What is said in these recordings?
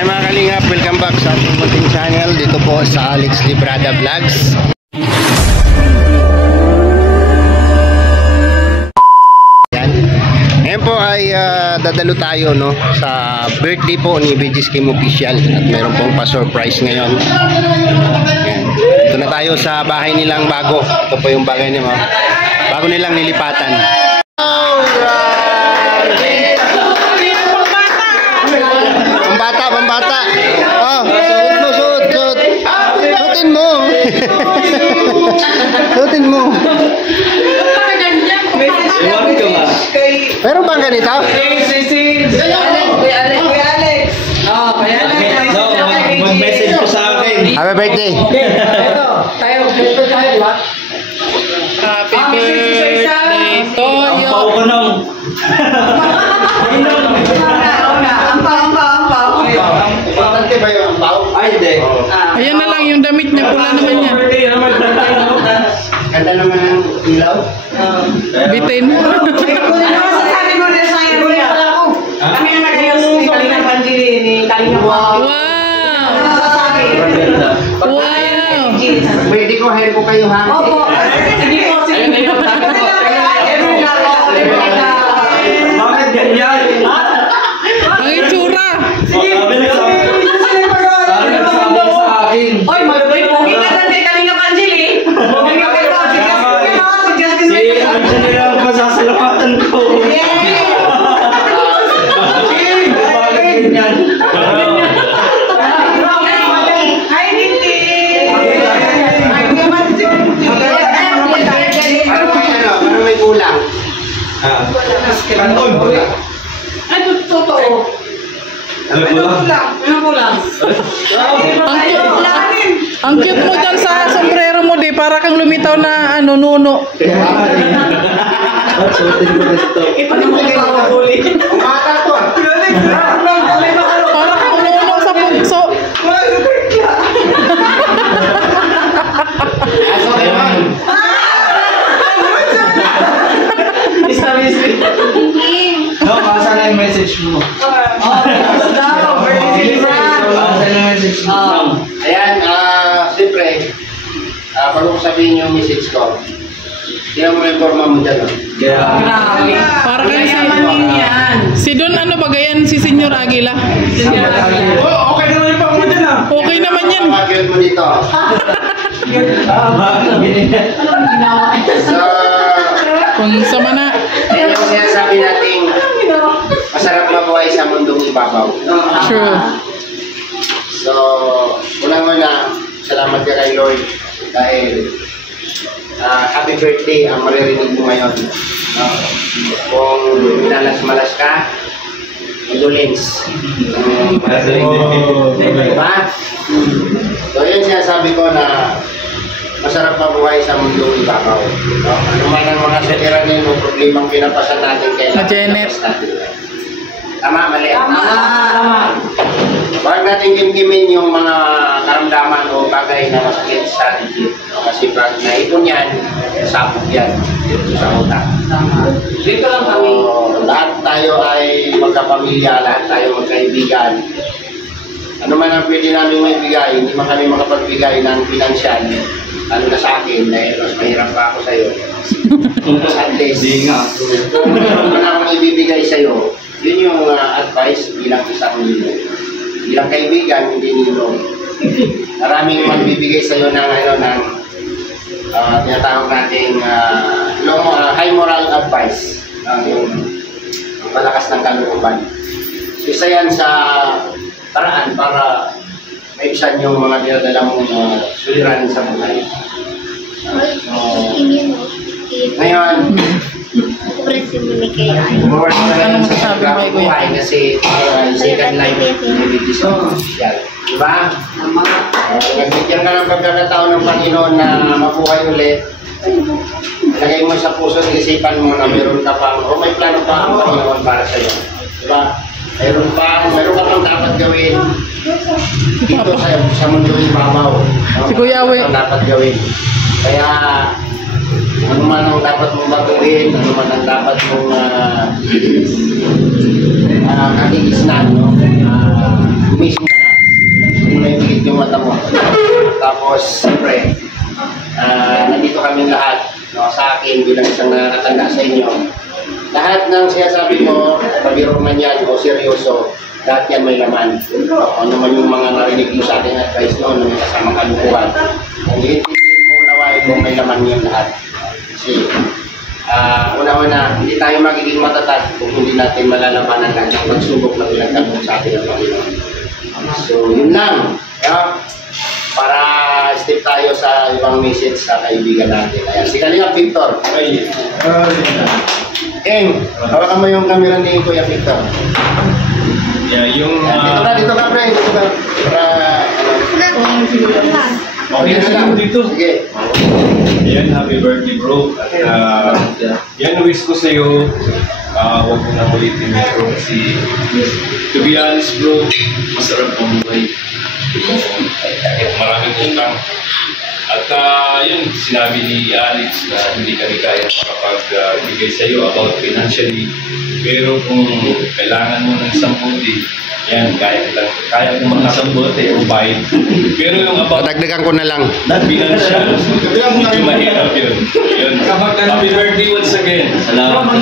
Hi mga kalingap, welcome back sa ating munting channel dito po sa Alex Librada Vlogs. Yan. Ngayon po ay dadalo tayo sa birthday po ni BG Scheme Official at meron pong pa-surprise ngayon. Yan. Ito na tayo sa bahay nilang bago. Ito po yung bagay nila, bago nilang nilipatan. Pambata. Oh, suot. Suotin mo. Suotin mo. Meron bang ganito? Alex. Mag-message ko sa akin. Happy birthday. Ito, tayo. Happy birthday to you. Ang pao ko nung. Importante ba yung ampaw? Ay, hindi. Ayan na lang yung damit niya, pula naman yan. Ganda naman ng ilaw. Bitin. Sabi mo na sa iyo ako. Kami na nagayos ni Kalinga Panjili ni Kalinga. Wow! Wow! Pwede ko help ko kayo ha? Opo. Sige po. Bakit ganyan? Ang itsura! Oy, magpay po. Kita na kay Kalinga Panjili. Masasalamatan ko. Bakit ganyan? Ay, hindi. Ano may kulang? Kanton. Ay, totoo. Ano po lang? Ano po lang? Ang cute mo dyan sa sombrero mo, di. Para kang lumitaw na nuno. Suotin ko dito. Ano mo makakahuli? Ang bata to ah. Para kang nuno sa punso. Aso kayo man. No, masa na yung message mo. Ayan, siyempre, bago ko sabihin yung message ko, tingnan mo yung forma mo dyan. Para kang si Don, ano bagayan si Senyor Aguila? Okay naman yung pang mo dyan ah. Okay naman yan. Pag-yun mo dito. So, Kung sama na. yan yung sinasabi nating masarap mabuhay sa mundong ibabaw. True. So, unang-una, salamat ka kay Lord dahil happy birthday ang maririnig mo ngayon. Kung minalas-malas ka, condolence. Diba? So, yun sinasabi ko na masarap mabuhay sa mundong ibabaw. Ano man ang mga sutiranin o problemang pinapasan natin kailangan Janet. Tama, mali. Tama. Huwag natin kimkimin yung mga karamdaman o bagay na masakit sa atin. Kasi pag naipon yan, sapot yan sa utak. Dito lang kami. So, lahat tayo ay magkapamilya, lahat tayo magkaibigan. Ano man ang pwede namin maibigay, hindi man kami makapagbigay ng pinansyal. Ano na sa akin, dahil mas mahirap pa ako sa'yo. At least, kung meron man akong ibibigay sa'yo, yun yung advice bilang isang bilang kaibigan, hindi nilo. Maraming magbibigay sa'yo ng tinatawag nating high moral advice, yung palakas ng kalooban. Isa yan sa paraan para maibsan yung mga dinadala mong suliranin sa buhay. Ngayon, umawala ko na lang sa buhay kasi second life ni BG Official. Diba? Nagbigyan ka ng pagkakataon ng Panginoon na mabuhay ulit. Lagay mo sa puso at isipan mo na meron ka pang, o may plano pa ang Panginoon para sa iyo. Diba? Meron ka pang dapat gawin dito sa mundo ibabaw. Si Kuya Awe. Ang dapat gawin. Kaya ano man ang dapat mong baguhin, ano man ang dapat mong kakigisnan, no? Gumising Tapos, siyempre, nandito kami lahat, no, sa akin bilang isang nakakatanda sa inyo. Lahat ng sinasabi mo, pabiro man yan o seryoso, lahat yan may laman. Ano man yung mga narinig mo sa ating advice noon, may kasamang kalukuhan. Kung iintindihin mo, unawain mo, may laman yan lahat. Kasi, una-una, hindi tayo magiging matatag kung hindi natin malalabanan lang ang pagsubok na pinagtanong sa atin ng Panginoon. So, yun lang. Para step tayo sa ibang message sa kaibigan natin. Ayan, si Kalinga Victor. Eng, hawakan mo yung camera ni Kuya Victor. Yeah, yung... Dito ka, pre. Dito ka. Okay na lang. Dito. Sige. Yan, happy birthday bro. At yan, wish ko sa'yo. Huwag mo na ulitin mo bro. Kasi, to be honest bro, masarap ang buhay. Maraming utang. At yun, sinabi ni Alex na hindi kami kaya makapagbigay sa iyo about financially. Pero kung kailangan mo ng isang bote, yan, kaya kong makasang bote o bayad. Pero yung about Dagdagan ko na lang. financial, medyo mahirap yun. Happy birthday once again. Salamat.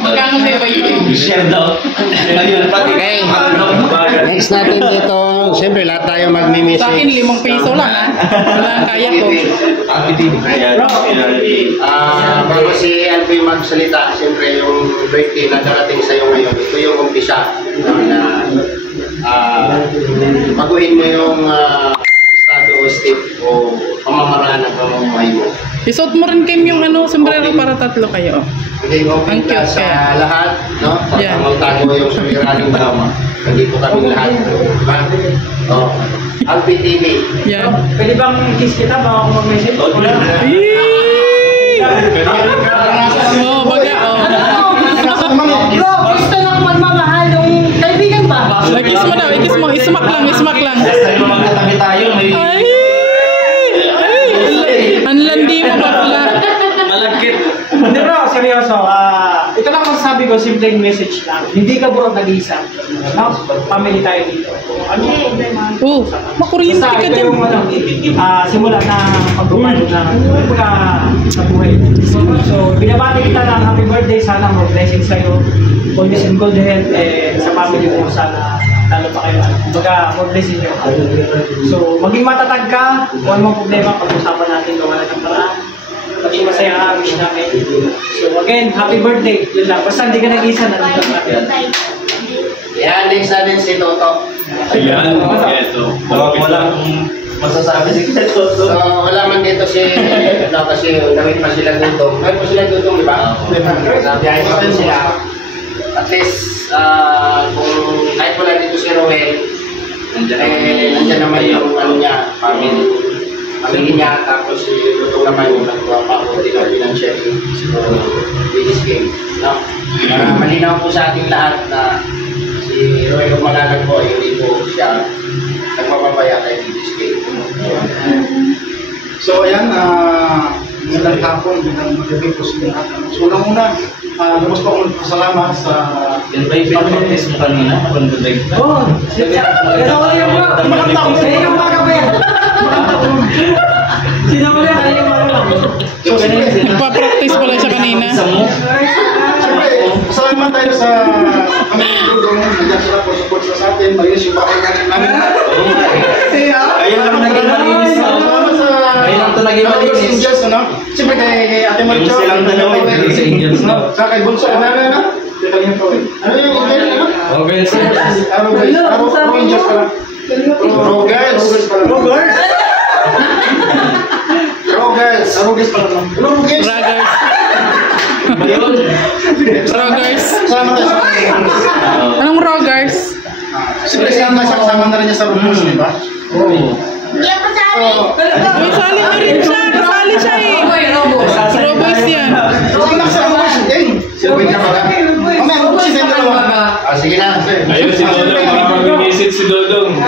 Magkano may bayo? Share daw. Okay. Next natin dito, siyempre lahat tayo Sa akin, magmi-message. 5 piso lang ha. Wala ang kaya ko. Bago si Alfie magsalita, siyempre yung birthday na darating sa iyo ngayon, ito yung umpisa na baguhin mo yung estado o step o pamamaraan ng pamumuhay mo. Isuot mo rin Kim yung sombrero para 3 kayo. Hindi mo Ang cute sa kaya. lahat, no? Yeah. Pagkamal tago yung suliraning tama. Nandito kami lahat. Diba? Oh. Alfie TV. Yan. Pwede bang kiss kita baka ako mag-message? Oh, baga, Bro, gusto lang magmamahal yung kaibigan ba? Kiss mo daw, kiss mo. Ismak lang. Magkatabi tayo, may... Ay! Ang landi mo bakla. Malagkit. Hindi bro, seryoso. Ito lang masasabi ko, simpleng message lang. Hindi ka bro nag-isa. No? Family tayo dito. Ano yung problema? Oh, makuryente Basta ka ito dyan. yung simula na pagpapalo na pagka sa buhay. So, binabati kita ng happy birthday. Sana mo blessing sa'yo. Always in good health. Sa family mo, sana lalo pa kayo. Kumbaga, more blessing nyo. So, maging matatag ka. Kung anong problema, pag-usapan natin gawa na ng paraan. Maging masaya ka, wish namin. So, again, happy birthday. Yun lang. Basta hindi ka nag-isa na dito natin. Yan, next natin si Toto. Ayan, ito. Wala akong masasabi si Toto. So, wala man dito si, kasi nawin pa sila dutong. Nawin pa sila dutong, di ba? Biyahe pa rin sila. At least, kung kahit wala dito si Roel, nandiyan naman yung ano niya, family niya, tapos si Dutong naman yung nagpapakot din ang financially. So, this game. No? Malinaw po sa ating lahat na si Roel Umalalag po, hindi po siya nagpapabaya kay this game. So ayan, magandang hapon, magandang magabi po sa lahat. So unang-una, lumos po akong pasalamat sa Pinag-practice mo kanina, mag-live ka. Oh, sinawala yung bro. Makanta ko sa iyo, umaga pa yan. Sinawala ka yung mga So siyempre, Nagpa-practice pala siya kanina. siyempre, pasalamat tayo sa kami Dudong, nandiyan sila po support sa atin, malinis yung bahay natin namin. Ayun lang naging malinis. Salamat sa Ayun lang ito naging Hello, malinis. Girls Angels, ano? Siyempre kay Ate Maricho. Yung silang dalawa, Girls Angels, no? Sa kay Bunso, ano? Teka lang po eh. Ano yung Angel, ano? Oh, girls. Aro guys, Aro Angels pala. Ro Girls. Ro Girls. Ro Girls. Ro Girls pala. Ro Girls. Brothers. Rogers. Salamat tayo sa Anong Rogers? Siyempre kasama na rin niya sa Ro Girls, di ba? Oo. Uy, sali na rin siya. Kasali siya eh. Roboys yan. Saan na sa Ro Girls? Siyempre ka pala. Mamaya, Ro Girls yung dalawa. Sige na. Ayun si Dodong, makakag-message si Dodong.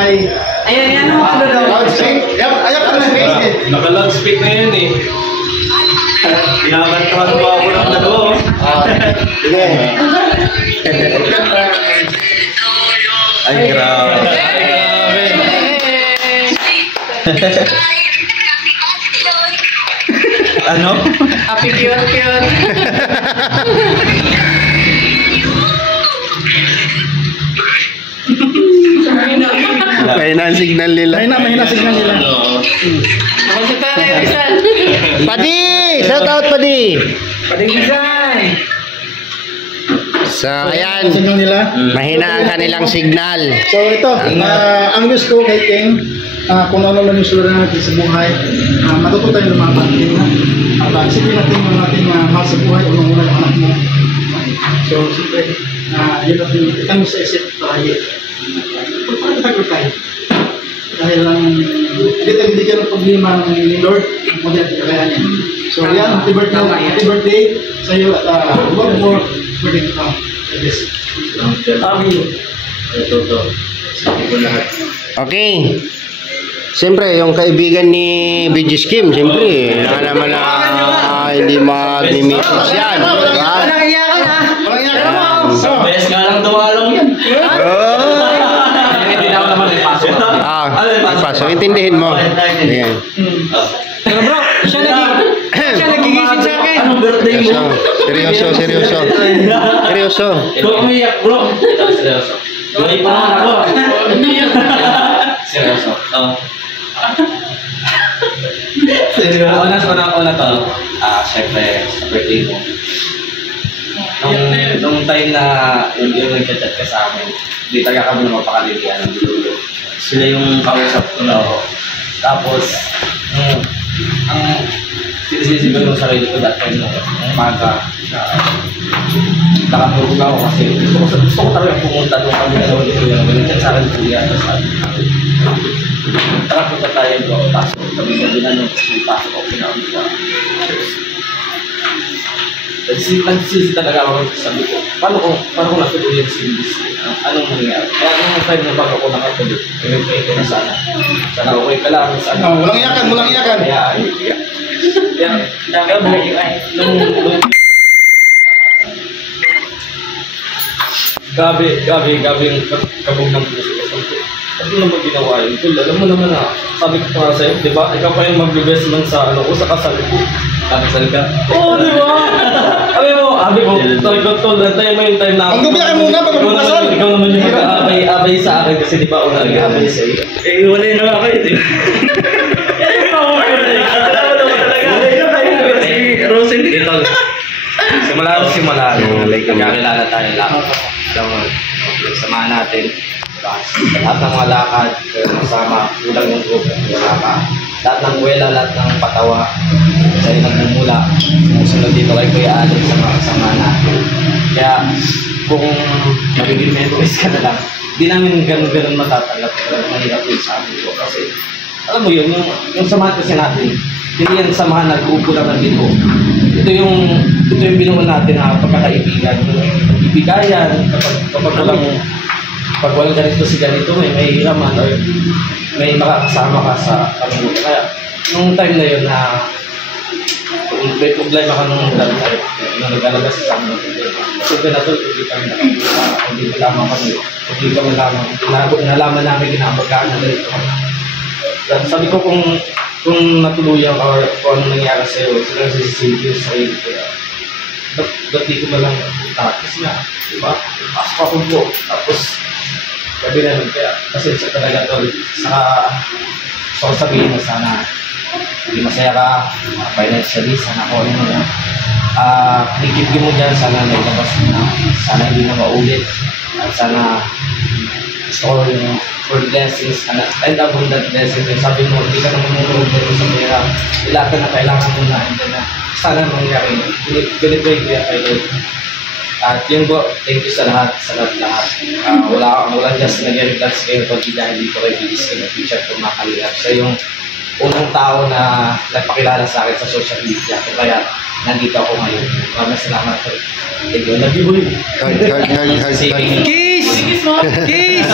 Ay. Ayan, ano daw? Loudspeak. Ayaw ka na space. Naka-loudspeak na yun eh. Pinakantahan pa ako ng dalawa. Sige. Ay, grabe. Ano? Happy cute. Mahina ang signal nila. Mahina signal nila. Padi! Shout out, Padi! Padigizan! So, ayan. Signal nila. Mahina ang kanilang signal. So ito, ang wish ko kay King, kung ano man yung sulirahan natin sa buhay, matuto tayo lumaban din na. At sige natin yung ating mahal sa buhay, unang-una yung anak mo. So, siyempre, yun natin itang sa isip palagi. Pagkakatagot tayo. Dahil lang, hindi tayo bigyan ng problema ni Lord, kung hindi natin kakayanin. So, yan, happy birthday sa iyo at more birthday to come. Amin. Okay. Siyempre, yung kaibigan ni BG Kim, siyempre, naman na hindi mag-message yan. Diba? Walang iyakan ha! Walang iyakan mo! Best nga lang dumalong yan. Hindi na ako naman ipasok. Pasok. Intindihin mo. Ayan. Pero bro, siya nagigising sa akin. Anong birthday mo? Seryoso. Ikaw umiyak, bro. Seryoso. Gawin pa naman ako. Seryoso. Una to. Siyempre, sa birthday mo. Nung time na yung nag-chat ka sa amin, di talaga kami na mapakaligian ng dulo. Sila yung kausap ko na ako. Tapos, ang sinisisipan ng sarili ko that time nung umaga, nakatulog ako kasi gusto ko talaga pumunta nung kami na ulit yung nag-chat sa akin kuya. Nakapunta tayo doon, pasok kami na ginanong kasi pasok ako pinaulit ko. Nagsisi talaga ako, sabi ko, paano ko natuloy yung sinis? Anong nangyari? Kaya nung time na bago ko nakatuloy, pray ko na sana. Sana okay ka lang, sana. Walang iyakan. Kaya, grabe yung kabog ng puso ko. Ano naman ginawa yun? Tol, alam mo naman na, sabi ko pa sa'yo, di ba? Ikaw pa yung mag-best man sa kasal ko. Kasal ka? Oo, di ba? Sabi ko, tol, nantayin mo yung time na Ang gabi ka muna pag kasal. Ikaw naman yung mag-aabay sa akin kasi di ba una nag-aabay sa iyo. Eh, wala yun na kayo, di ba? Ito, simula, nagkakilala tayo lahat. Alam mo, nagsamahan natin. Lahat ng mga lakad, kasama, kulang yung group, wala ka. Lahat ng buwela, lahat ng patawa, sa'yo nagmumula. Sunod dito kay Kuya Alex sa mga kasama natin. Kaya, kung nagiging memories ka na lang, di namin ganun matatanggap. Mahirap yun sa amin ko. Kasi, alam mo yun, yung samahan kasi natin, hindi yan samahan nag-uupo lang ng dito. Ito yung binuon natin na pagkakaibigan. Ibigayan, kapag walang ganito si ganito, may hiraman or may makakasama ka sa pamilya. Kaya, nung time na yun na may problema ka nung nag-alaga sa amin. So, ganito, hindi malaman kami. Hindi ka nalaman namin ginamagkaan na ganito. Sabi ko kung natuluyan ka or kung ano nangyari sa'yo, sila sisisipin sa sarili ko. Ba't di ko malang tapos na, diba? Pasok ako po. Tapos, gabi na nun, kaya pasensya talaga tol. Saka, gusto ko sabihin mo sana, hindi masaya ka, financially, sana ko ano na. Higit mo dyan, sana may labas na, sana hindi na maulit. At sana, gusto ko yung for blessings, and abundant blessings. Sabi mo, hindi ka naman mumulog sa pera. Lahat na kailangan mo na, na sana mangyari. Pinipray ko yan kayo. At yun po, thank you sa lahat. Wala just nag-regards kayo pag dahil dito kay BGC na teacher kung makalilap. Siya yung unang tao na nagpakilala sa akin sa social media. Kaya nandito ako ngayon. Maraming salamat po. Thank you. Love you, boy. Kiss! Kiss!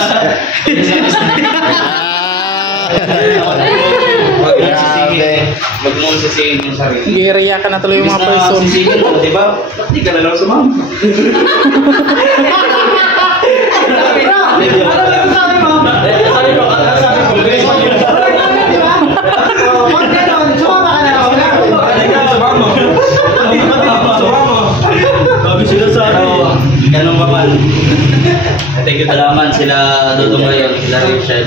Mag-mong sisihin yung sarili. Giriya ka na tuloy yung mga person. Sisihin mo, di ba? Ba't di ka na lang sumama? ganun pa man. Thank you talaman sila Dudong ngayon, sila Rachel.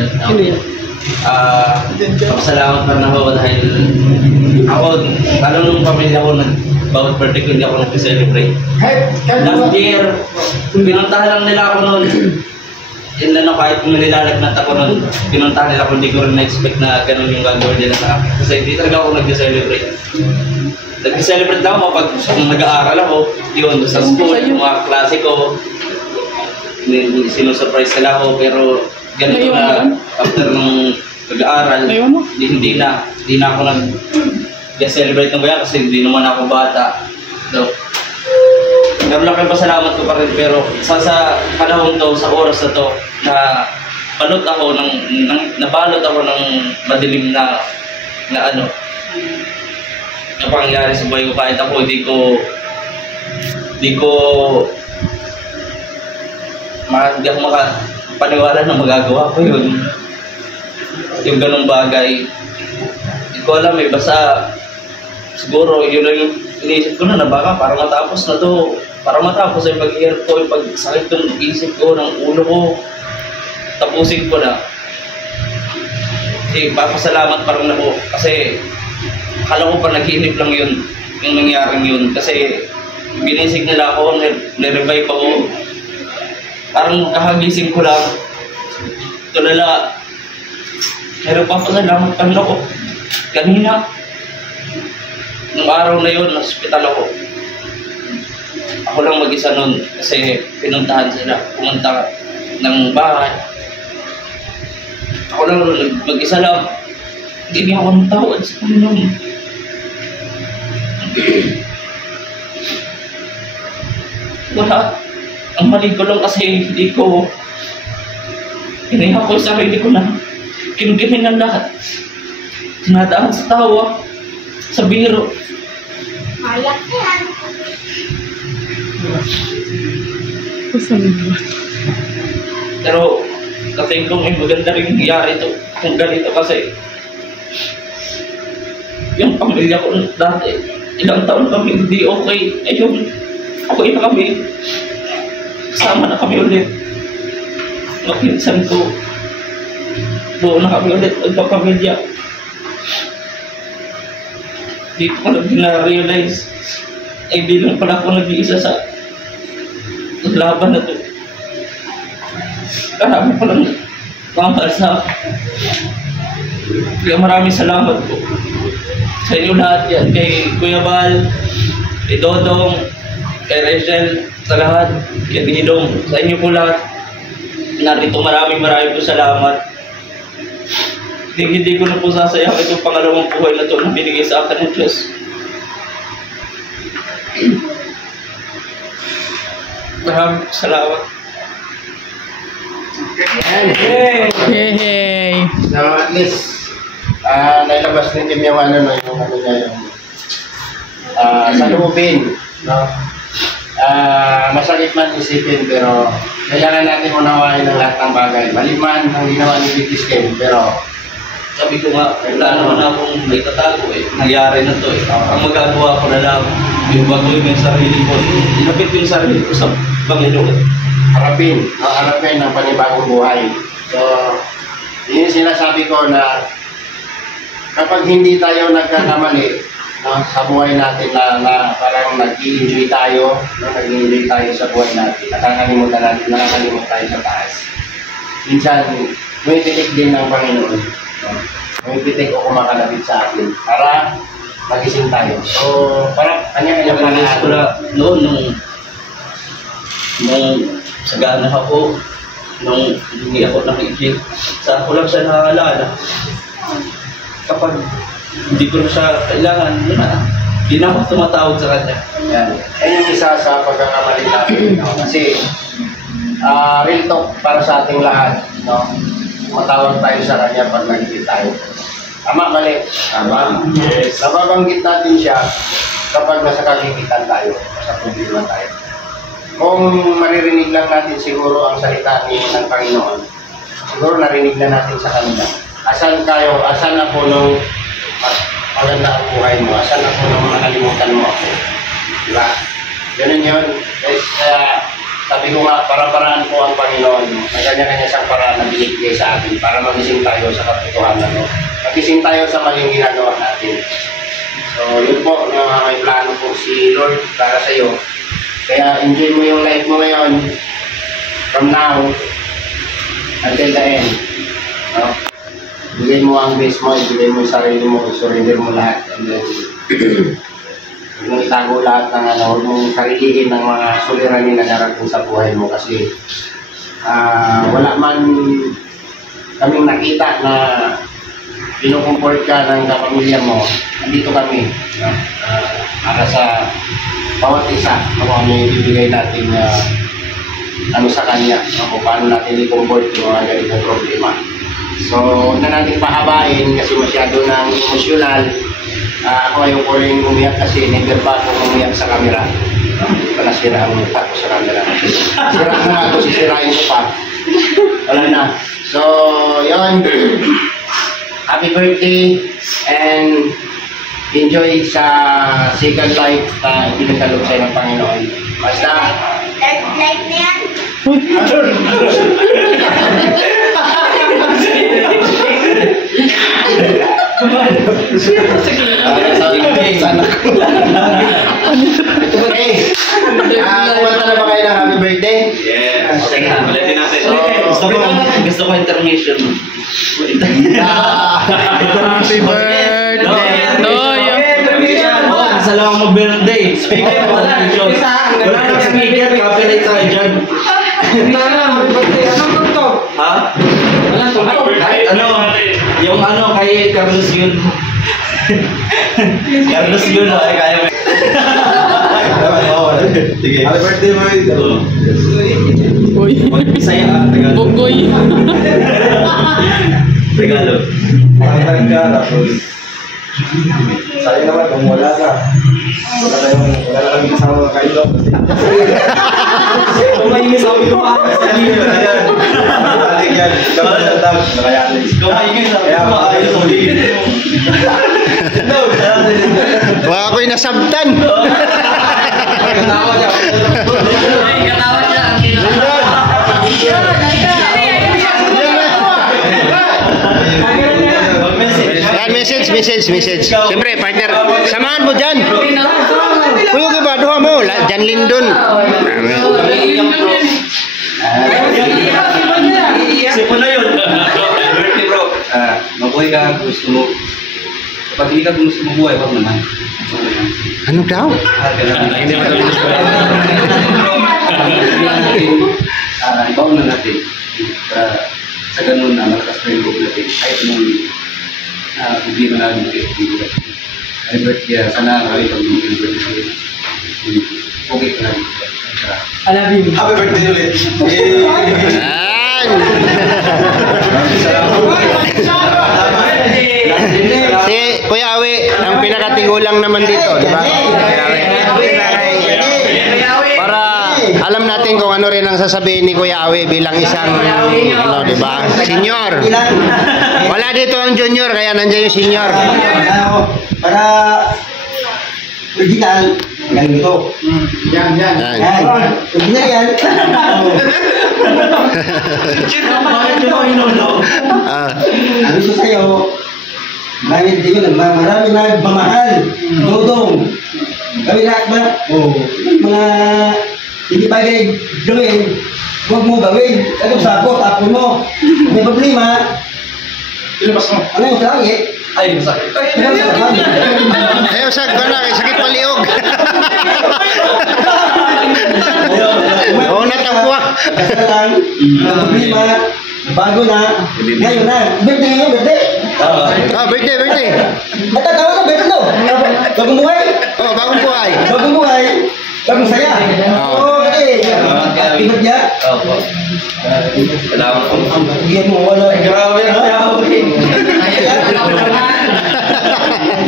Pasalamat pa na ako dahil ako, alam nung pamilya ko, bawat birthday ko hindi ako nag-celebrate. Last year, pinuntahan lang nila ako noon. Yun na kahit kung nilalagnat ako noon, pinuntahan nila ako, hindi ko rin na-expect na ganun yung gagawin nila sa akin. Kasi hindi talaga ako nag-celebrate. Nag-celebrate lang ako pag nag-aaral ako, yun, sa school, yung mga klase ko, sinusurprise nila ako, pero ganito na after nung nag-aaral, hindi na ako nag-celebrate ng bayan kasi hindi naman ako bata. So, pero laking pasalamat ko pa rin, pero sa panahon to, sa oras na to, na nabalot ako ng madilim na ano, na pangyayari sa buhay ko. Kahit ako hindi ko makapaniwala na magagawa ko yun. Yung ganong bagay, hindi ko alam basta siguro yun lang yung iniisip ko na baka para matapos na to, para matapos yung pag-iirap ko, yung pagsakit ng isip ko, ng ulo ko, tapusin ko na. Papasalamat pa rin ako kasi akala ko pa nag-iinip lang yun, yung nangyaring yun, kasi binisig nila ako, nirevive ako, parang kakagising ko lang, tulala. Pero papasalamat pa rin ako kanina, nung araw na yun, hospital ako. Ako lang mag-isa nun kasi pinuntahan sila, pumunta ng bahay. Ako lang mag-isa lang. Hindi ako natawad sa Panginoon. Wala. Ang mali ko lang kasi hindi ko hiniha ko sa sarili ko na kimkimin ang lahat. Tinadaan sa tawa, sa biro. Ayak yan. Pero kating kong maganda rin nangyari ito kung ganito kasi yung pamilya ko dati ilang taon kami hindi okay, ayun okay na kami, kasama na kami ulit, makinsan ko, buo na kami ulit magpapamilya. Dito ko lang na-realize ay di lang pala ako nag-iisa sa laban na to. Karami pa lang mahal sa kaya maraming salamat po sa inyo lahat yan, kay Kuya Bal, kay Dodong, kay Rachel, sa lahat, kay Didong, sa inyo po lahat narito, maraming po salamat. Hindi ko na po sasayang itong pangalawang buhay na ito na binigay sa akin ng Diyos. Maraming salamat. Yay! So at least, nailabas ni Tim yung ano niya yung sa loobin, no? Masakit man isipin pero kailangan natin unawain ang lahat ng bagay. Mali man ang ginawa ni Vicky Skin, pero sabi ko nga, wala naman akong may tatago nangyari na to Ang magagawa ko na lang, yung baguhin yung sarili ko, inapit yung sarili ko sa Panginoon. harapin ang panibagong buhay. So, yun yung sinasabi ko na kapag hindi tayo nagkakamali, no, sa buhay natin na parang nag-i-enjoy tayo, no, nag-i-enjoy tayo sa buhay natin, nakakalimutan tayo sa taas. Minsan, may titik din ng Panginoon. No? May titik o kumakalapit sa atin para magising tayo. So, parang kanya-kanya pangalan. Noon, nung sagana ako, nung hindi ako nakikip, sa ako lang siya nakakaalala. Kapag hindi ko na siya kailangan, hindi na ako tumatawag sa kanya. Yan. Yan yung isa sa pagkakamali natin. No? Kasi, real talk para sa ating lahat. No? Matawag tayo sa kanya pag nagigit tayo. Tama, mali. Tama. Yes. Nababanggit natin siya kapag nasa kagigitan tayo, sa problema tayo. Kung maririnig lang natin siguro ang salita ng Panginoon, siguro narinig na natin sa kanila. Asan kayo, asan ako nung maganda ang buhay mo, asan ako nung nakalimutan mo ako. Diba? Ganun yun. Kaya sabi sabi ko nga, para-paraan po ang Panginoon. May kanya-kanya siyang paraan na binigay sa atin para magising tayo sa katotohanan. No? Magising tayo sa maling ginagawa natin. So, yun po, may plano po si Lord para sa iyo. Kaya enjoy mo yung life mo ngayon from now until the end. No? Ibigay mo ang best mo, ibigay mo yung sarili mo, surrender mo lahat. And then, huwag mong itago lahat ng huwag mong sarilihin ng mga suliranin na narating sa buhay mo kasi wala man kaming nakita na pinukumport ka ng kapamilya mo, nandito kami para sa bawat isa kung ano yung ibigay natin sa kanya kung paano natin i-comport yung mga ganitong problema. So, huwag na natin pahabain kasi masyado ng emosyonal. Ako ayaw ko rin umiyak kasi never pa ako umiyak sa camera. Hindi pa nasira ang mukha ko sa camera. Sira ko nga ito, sisirain ko pa. Wala na. So, yun. Happy birthday and enjoy sa second life na ipinagkaloob sa'yo ng Panginoon. Basta. Third life na yan. Kumanta na ba kayo ng happy birthday? Yes. Okay na, ulitin natin. Gusto ko intermission. Happy birthday to you. Isa lang ang mag-birthday. Speaker, wala nang speaker, copyright tayo dyan. Ha? Ano? Yung ano kay Carlos yun. Carlos yun, ay kaya mo. Sige. Happy birthday mo ito. Uy. Bisaya, Tagalog. Bugoy. Tagalog. Pagkain ka, tapos sa'yo naman kung wala ka. Wala na kami kasama kayo. Kumaingis ako ito pa. Ayan. Aling yan. Kapag natag, nakayanin. Kumaingis ako ito pa. Ayos mo din. Wala ako'y nasabtan. Katawa siya. Katawa siya. Message. Siyempre, partner, samahan mo dyan. Kuya, kiba, duha mo. Jan Lindon. Sipo na yun. Birthday bro. Mabuhay ka, gusto mo. Kapag hindi ka gusto mo buhay, wag naman. Ano daw? Hindi mo tapos ko. Ibaon na natin. Sa ganun na, malakas pa yung group natin. Kahit anong problema namin dito. Happy birthday. Sana kami pag-ibig birthday. Okay ka namin. I love you. Happy birthday ulit. Si Kuya Awi, ang pinakatigulang naman dito, di ba? Para alam natin kung ano rin ang sasabihin ni Kuya Awi bilang isang, di ba? Senior. Wala dito ang junior, kaya nandiyan yung senior. Para original, ganito. Yan. Yan. Original yan. Ang gusto sa'yo, marami din yun, marami nagmamahal. Dodong. Kami lahat ba? Mga hindi bagay gawin, huwag mo gawin. Ano sagot, tapon mo. May problema. Ilabas mo. Ano yung sa langit? Ay, masakit. Ayaw sa gana, kay sakit paliog. Oo, natagwa. Basta lang, ang problema, bago na, ngayon na. Birthday ngayon, birthday. Birthday. Matatawa ka, birthday no? Bagong buhay. Oh, bagong buhay. Bagong buhay. Bagong saya. Okay. Happy birthday. Opo. Salamat po. Bigyan mo, wala. Grabe ang tawag.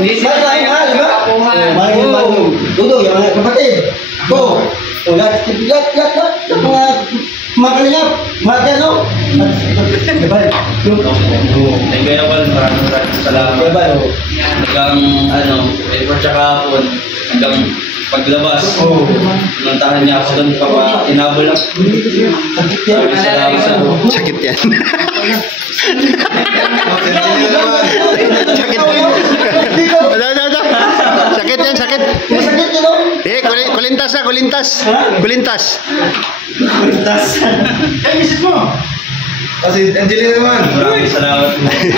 Mahal, di ba? Mahal. Dudo, yung mga kapatid. Ako. Lahat, mga kalingap, mga kano, Diba? Thank you, Ewal. Maraming salamat. Diba? Hanggang, paper tsaka hapon. Hanggang paglabas. Pinuntahan niya ako doon pa inabol ako. Maraming salamat sa Sakit yan. Sakit yan. Sakit yan, sakit. Masakit yun, no? Kulintas na, kulintas. Kulintas. Ay, misis mo! Kasi Angelina naman. Maraming salamat. May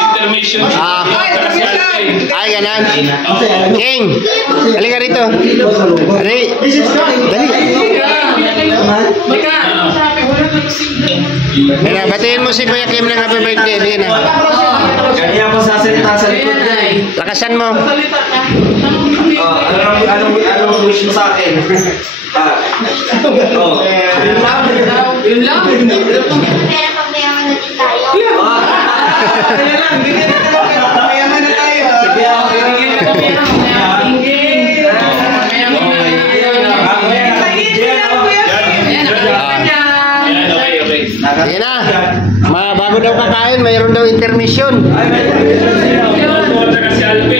intermission. Ay, ganan. King, halika rito. Dali. Dali. Ayan, batiin mo si Kuya Kim ng happy birthday. Ayan na. Kaya ako sasalita sa likod niya eh. Lakasan mo. Anong wish mo sa akin? Yun lang. Pero pag mayaman na din tayo. Ayan na. Bago daw kakain, mayroon daw intermission.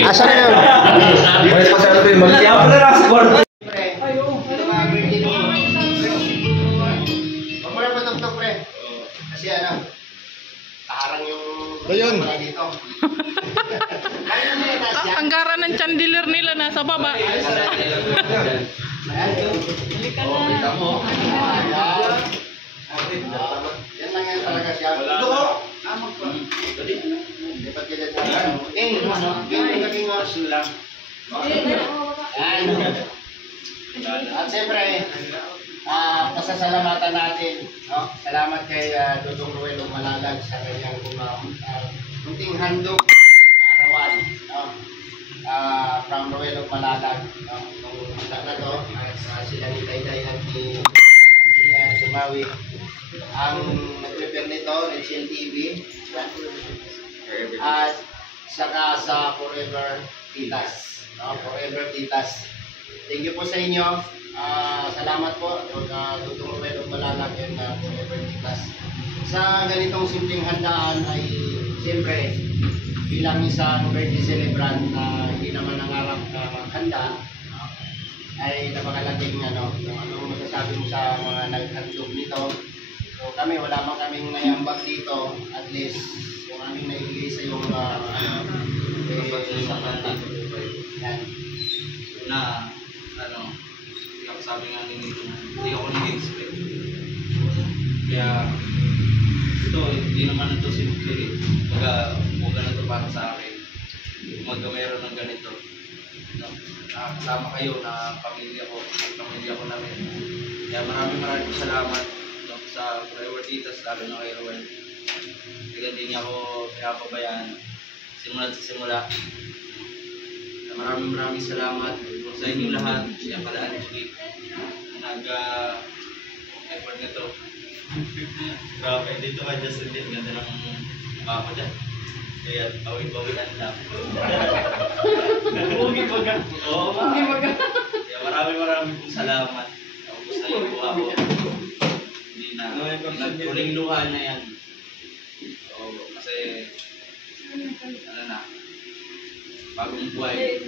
Asan na yun? Huwag mo na patok-tok, pre. Kasi taharang yung Ayun. dito. Anggaran ng chandelier nila nasa baba. Yan lang yan talaga siya. Dapat kita siya. At siyempre, pasasalamatan natin. No? Salamat kay Dudong Ruel Malalag sa kanyang kunting handog sa arawan. No? From Ruel Malalag. No? Itong handa na to, sila ni Dayday at ni Angeli at Dumawi. Ang nag-prepare nito, Rachel TV. At saka sa Forever Titas. No? Forever Titas. Thank you po sa inyo. Salamat po. Dudong Ruel Malalag and Forever Titas. Sa ganitong simpleng handaan ay siyempre bilang isang birthday celebrant na hindi naman nangarap na maghanda, ay napakalaking anong masasabi mo sa mga naghandog nito. So kami, wala man kaming naiambag dito, at least yung aming naibigay sa yung yan. Una, hindi ako sabi nga hindi ako nag-expect. Kaya, ito, hindi naman ito simple eh. Huwag na ito para sa akin. Meron ng ganito. Kasama kayo na pamilya ko namin. Kaya maraming salamat sa Forever Titas, lalo na kay Ruel. Kaya hindi niya ako pinapabayaan simula sa simula. Maraming salamat sa inyo lahat. Siya pala Angie nag-effort na to. Grabe, dito ka Justin din. Ganda ng bako dyan. Kaya bawit-bawitan lang. Huwag baga. Oo nga. Kaya maraming pong salamat. Ako sa iyo po ako. Hindi na. Nagkuling luha na yan. So, kasi bagong buhay,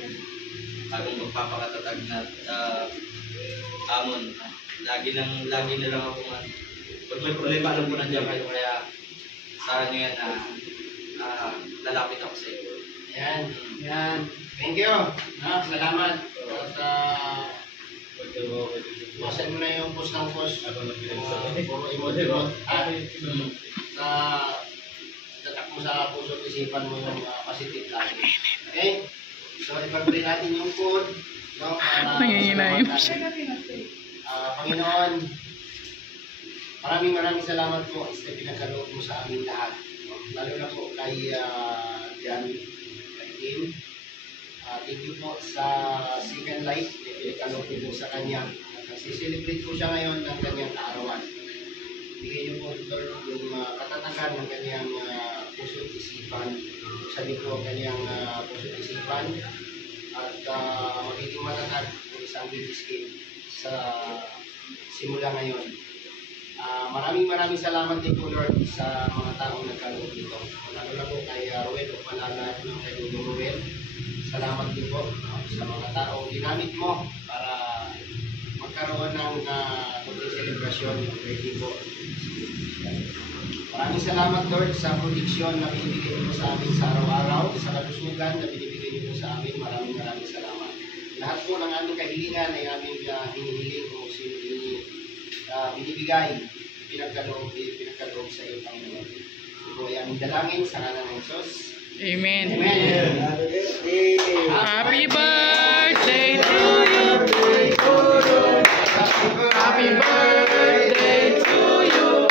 bagong magpapakatatag na amon. Lagi na lang ako pag may problema, alam ko nandiyan kayo, kaya sa yan lalapit ako sa iyo. Yan. Thank you. Salamat. Sa Basan mo na yung post ng post. Puro imod-imod. Sa tatak mo sa puso at isipan mo yung positive lagi. Okay? So, ipag-pray natin yung food. No? Nangingiнаyin. Panginoon, maraming salamat po sa pinagkaloob mo sa aming lahat. Lalo na po kay Jan, kay Kim. Thank you po sa Second Life na pinagkaloob po sa kanya. Nagsiselebrate po siya ngayon ng kanyang kaarawan. Bigay niyo po yung katatagan ng kanyang puso at isipan. Sabi po ang kanyang puso at isipan. At magiging matatag ng isang business game sa simula ngayon. Maraming salamat din po Lord sa mga taong nagkaloob dito. Lalo na po kay Ruel o Palala, kay Dudong Ruel. Salamat din po sa mga taong ginamit mo para magkaroon ng kunting selebrasyon ng birthday po. Maraming salamat Lord sa proteksyon na binibigay niyo sa amin sa araw-araw, sa kalusugan na binibigay niyo sa amin. Maraming salamat. Lahat po ng aming kahilingan ay aming hinihiling o binibigay, pinagkaloob sa iyo, Panginoon. Ito ay aming dalangin sa ngalan ng Jesus. Amen. Amen. Happy birthday to you. Happy birthday to you.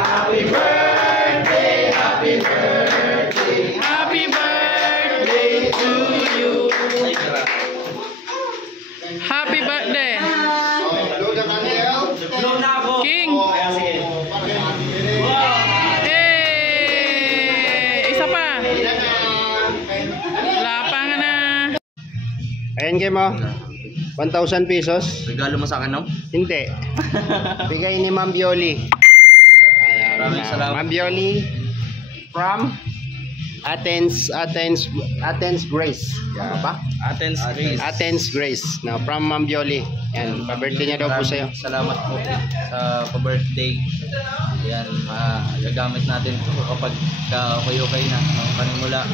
Happy birthday, happy birthday, happy birthday to you. Happy birthday. Blow the candle. Blow na ako. King. Sige. Isa pa. Lapangan na. Ayan kayo mo. 1,000 pesos. Regalo mo sa akin, no? Hindi. Bigay ni Ma'am Bioli. Maraming salamat. Ma'am Bioli from Athens Grace. Yan ba? Athens Grace. Athens Grace. Now, from Ma'am Bioli. Yan, pa-birthday niya daw po sa'yo. Salamat po sa pa-birthday. Yan, gagamit natin ito kapag okay na, panimula.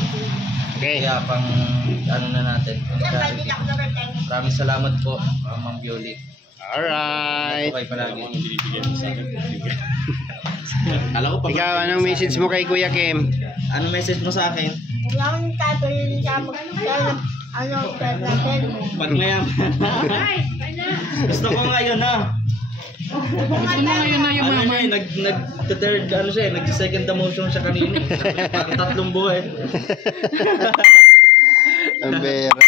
Okay. Kaya pang ano na natin. Maraming salamat po, Ma'am Bioli. Alright. Ito kayo palagi. Ikaw, anong message mo kay Kuya Kim? Anong message mo sa akin? Yung tatuloy siya magkakaroon natin. Pag mayaman. Gusto ko ngayon na. Gusto mo ngayon na yung Ano mama. niya, nag-third, ano siya, nag-second demotion siya kanina. Parang 3 buhay. Ang bera.